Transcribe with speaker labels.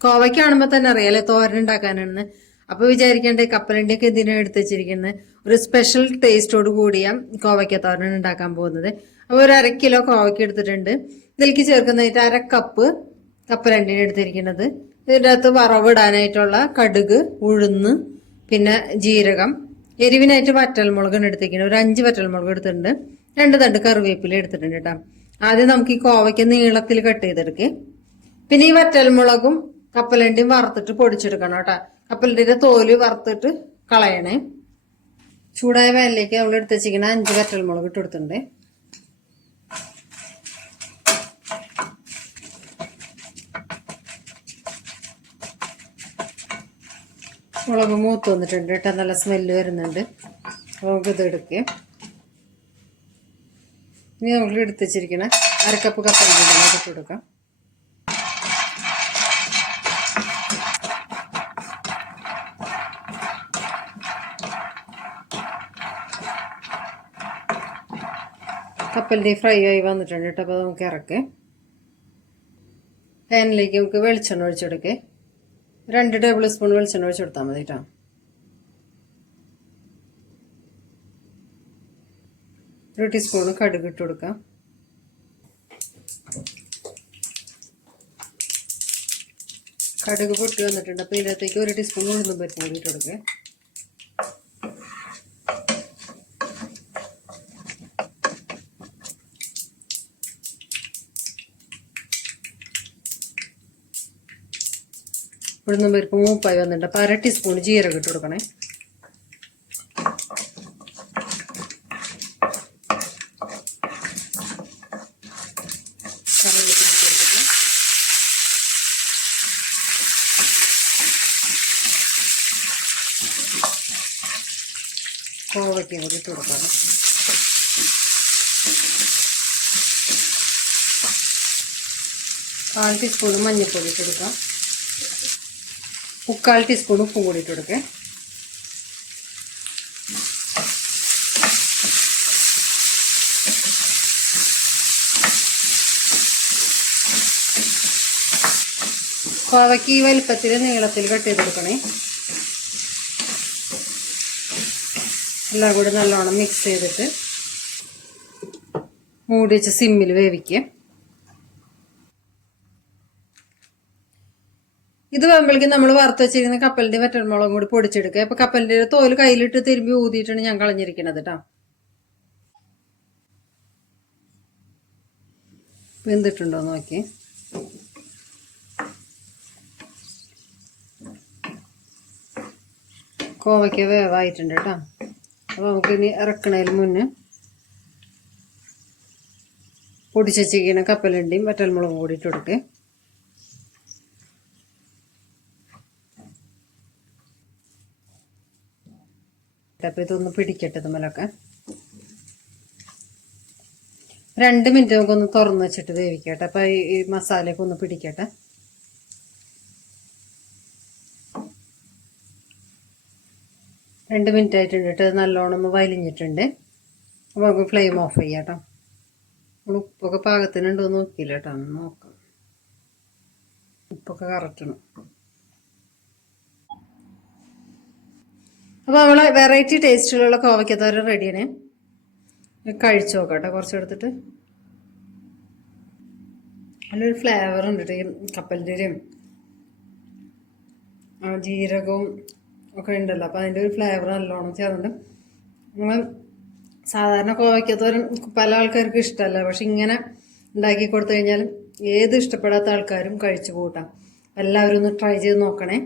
Speaker 1: കോവയ്ക്ക് കാണുമ്പോൾ തന്നെ അറിയാലേ തോരൻ ഉണ്ടാക്കാനാണ് അപ്പൊ വിചാരിക്കേണ്ട കപ്പലണ്ടിയൊക്കെ എന്തിനാണ് എടുത്ത് വെച്ചിരിക്കുന്നത് ഒരു സ്പെഷ്യൽ ടേസ്റ്റോട് കൂടിയ കോവയ്ക്ക തോരൻ ഉണ്ടാക്കാൻ പോകുന്നത്. അപ്പോൾ ഒരു അര കിലോ കോവയ്ക്ക് എടുത്തിട്ടുണ്ട്. ഇതിലേക്ക് ചേർക്കുന്നതായിട്ട് അര കപ്പ് കപ്പലണ്ടിന് എടുത്തിരിക്കുന്നത്. ഇതിന്റെ അകത്ത് വറവിടാനായിട്ടുള്ള കടുക് ഉഴുന്ന് പിന്നെ ജീരകം എരിവിനായിട്ട് വറ്റൽമുളകാണ് എടുത്തിരിക്കുന്നത്. ഒരു അഞ്ച് വറ്റൽമുളക് എടുത്തിട്ടുണ്ട്. രണ്ട് തണ്ട് കറിവേപ്പില എടുത്തിട്ടുണ്ട് കേട്ടോ. ആദ്യം നമുക്ക് ഈ കോവയ്ക്ക് നീളത്തിൽ കട്ട് ചെയ്തെടുക്കേ. പിന്നെ ഈ വറ്റൽമുളകും കപ്പലണ്ടിയും വറുത്തിട്ട് പൊടിച്ചെടുക്കണം കേട്ടോ. കപ്പലണ്ടിയുടെ തോൽ വറുത്തിട്ട് കളയണേ. ചൂടായ വേലിലേക്ക് നമ്മൾ എടുത്ത് വെച്ചിരിക്കുന്ന അഞ്ച് വറ്റൽമുളക് ഇട്ട് കൊടുത്തിട്ടുണ്ട്. മുളക് മൂത്ത് വന്നിട്ടുണ്ട് കേട്ടോ. നല്ല സ്മെല്ല് വരുന്നുണ്ട്. നമുക്ക് ഇത് എടുക്കുക ഇനി നമുക്ക് എടുത്ത് വെച്ചിരിക്കണ അരക്കപ്പ് കപ്പലണ്ടി ഇട്ട് കൊടുക്കാം. കപ്പലിന്റെ ഫ്രൈ ആയി വന്നിട്ടുണ്ട് കേട്ടോ. അപ്പോൾ നമുക്ക് ഇറക്ക്. പാനിലേക്ക് നമുക്ക് വെളിച്ചെണ്ണ ഒഴിച്ചെടുക്കേ. രണ്ട് ടേബിൾ സ്പൂൺ വെളിച്ചെണ്ണ ഒഴിച്ചു കൊടുത്താൽ മതി കേട്ടോ. ഒരു ടീസ്പൂൺ കടുക് ഇട്ട് കൊടുക്കാം. കടുക് പൊട്ടി വന്നിട്ടുണ്ട്. അപ്പോൾ ഇതിനകത്തേക്ക് ഒരു ടീസ്പൂൺ ഉഴുന്നും പറ്റി ഇട്ട് കൊടുക്കേ. ഉഴുന്നും പരിപ്പ് മൂപ്പായി വന്നിട്ടുണ്ട്. അപ്പോൾ അര ടീസ്പൂൺ ജീരകം ഇട്ട് കൊടുക്കണേ. കോവയ്ക്കും കൂടി ഇട്ട് കൊടുക്കണം. കാൽ ടീസ്പൂൺ മഞ്ഞൾപ്പൊടി കൊടുക്കാം. മുക്കാൽ ടീസ്പൂൺ ഉപ്പും കൂടി ഇട്ട് കൊടുക്കേ. കോവയ്ക്ക് ഈ വലിപ്പത്തിൽ നീളത്തിൽ കട്ട് ചെയ്ത് കൊടുക്കണേ. എല്ലാം കൂടി നല്ലോണം മിക്സ് ചെയ്തിട്ട് മൂടി വെച്ച് സിമ്മിൽ വേവിക്കുക. ഇത് വരുമ്പോഴേക്കും നമ്മൾ വറുത്ത് വെച്ചിരിക്കുന്ന കപ്പലിന്റെ വറ്റൽമുളകും കൂടി പൊടിച്ചെടുക്കുക. ഇപ്പൊ കപ്പലിന്റെ തോൽ കയ്യിലിട്ട് തിരുമ്പി ഊതിയിട്ടാണ് ഞാൻ കളഞ്ഞിരിക്കുന്നത് കേട്ടോ. വെന്തിട്ടുണ്ടോ നോക്കി. കോവയ്ക്ക വേവായിട്ടുണ്ട് കേട്ടോ. അപ്പോൾ നമുക്ക് ഇനി ഇറക്കണതിന് മുന്നേ പൊടിച്ചിരിക്കുന്ന കപ്പലണ്ടിയും വറ്റൽമുളകും കൂടി ഇട്ട് കൊടുക്കേ. അപ്പോൾ ഇതൊന്ന് പിടിക്കട്ടെ ഇതുമലൊക്കെ. രണ്ട് മിനിറ്റ് നമുക്കൊന്ന് തുറന്ന് വെച്ചിട്ട് വേവിക്കട്ടെ. അപ്പോൾ ഈ മസാലയൊക്കെ ഒന്ന് പിടിക്കട്ടെ. രണ്ട് മിനിറ്റ് ആയിട്ടുണ്ട് കേട്ടോ. നല്ലോണം ഒന്ന് വലിഞ്ഞിട്ടുണ്ട്. അപ്പോൾ നമുക്ക് ഫ്ലെയിം ഓഫ് ചെയ്യാട്ടോ നമ്മൾ ഉപ്പൊക്കെ പാകത്തിനുണ്ടോ നോക്കിയില്ല കേട്ടോ. നോക്കാം. ഉപ്പൊക്കെ കറക്റ്റാണ് അപ്പോൾ അവളെ വെറൈറ്റി ടേസ്റ്റിലുള്ള കോവയ്ക്കത്തോരൻ റെഡിയാണ് കഴിച്ചു കുറച്ച് കുറച്ചെടുത്തിട്ട് നല്ലൊരു ഫ്ലേവർ ഉണ്ട് കേട്ടോ ഈ കപ്പലിന്റെയും ജീരകവും ഒക്കെ ഉണ്ടല്ലോ അപ്പോൾ അതിന്റെ ഒരു ഫ്ലേവർ നല്ലോണം ചേർന്നിട്ട് നമ്മൾ സാധാരണ കോവയ്ക്കത്തോരൻ പല ആൾക്കാർക്ക് ഇഷ്ടമല്ല പക്ഷെ ഇങ്ങനെ ഉണ്ടാക്കി കൊടുത്തു കഴിഞ്ഞാൽ ഏത് ഇഷ്ടപ്പെടാത്ത ആൾക്കാരും കഴിച്ചു കൂട്ടാം എല്ലാവരും ഒന്ന് ട്രൈ ചെയ്ത് നോക്കണേ.